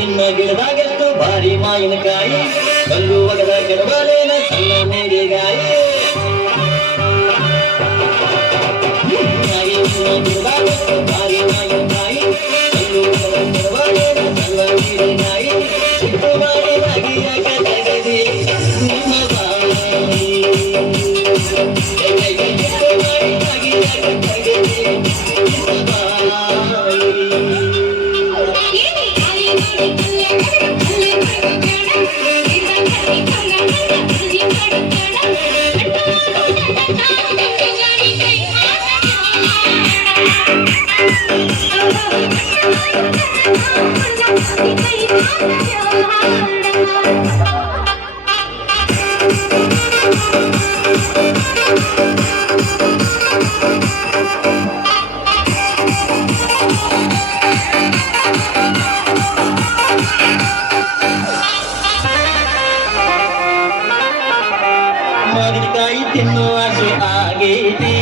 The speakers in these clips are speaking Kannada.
ನಿನ್ನ ಗಿಡದಾಗೆತ್ತು ಭಾರಿ ಮಾವಿನಕಾಯಿ ಕಲ್ಲು ಒಗದ ಕೆಡಬಾಲೇನ ಸಣ್ಣ ಮೇರೆಗಾಯಿ ನಿನ್ನ ಗಿಡದಾಗೆತ್ತು ಭಾರಿ ಮಾವಿನಕಾಯಿ ಕಲ್ಲು ಒಗದ ಕೆಡಬಾಲೇನ ಸಣ್ಣ ಮೇರೆಗಾಯಿ ಚಿಟ್ಟು ಮಾಡಿದಾಗಿ ಯಾಕ ತಗದಿ ನಿಮ್ಮ ಬಾಯಿ ಚಿಟ್ಟು ಮಾಡಿದಾಗಿ ಯಾಕ ತಗದಿ ನಿಮ್ಮ ಬಾಯಿ ಮಾವಿನಕಾಯಿ ತಿನ್ನೋ ಆಸೆ ಆಗೈತಿ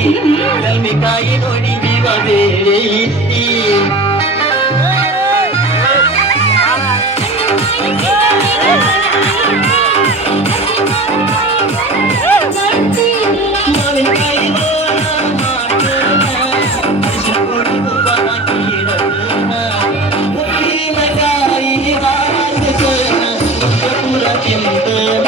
ಕಲ್ಮಿಕಾಯಿ ನೋಡಿ ಜೀವ ಬೇಡೈತಿ ಮಾವಿನಕಾಯಿ ಉಪ್ಪಿನಕಾಯಿ ಪೂರ ತಿಂತನ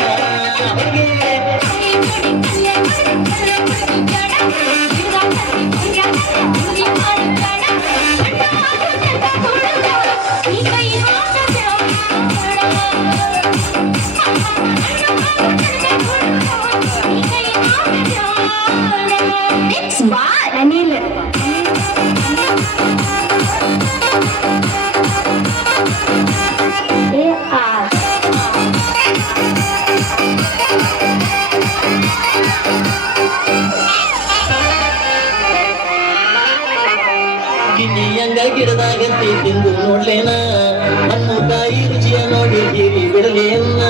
ಅನಿಲ್ ಗಿಣಿಯಂಗ ಗಿಡದಾಗತ್ತಿ ತಿಂದು ನೋಡ್ಲೇನ ಹಣ್ಣು ಕಾಯಿ ರುಚಿಯ ನೋಡಿ ಜೀವಿ ಬಿಡಲೇನ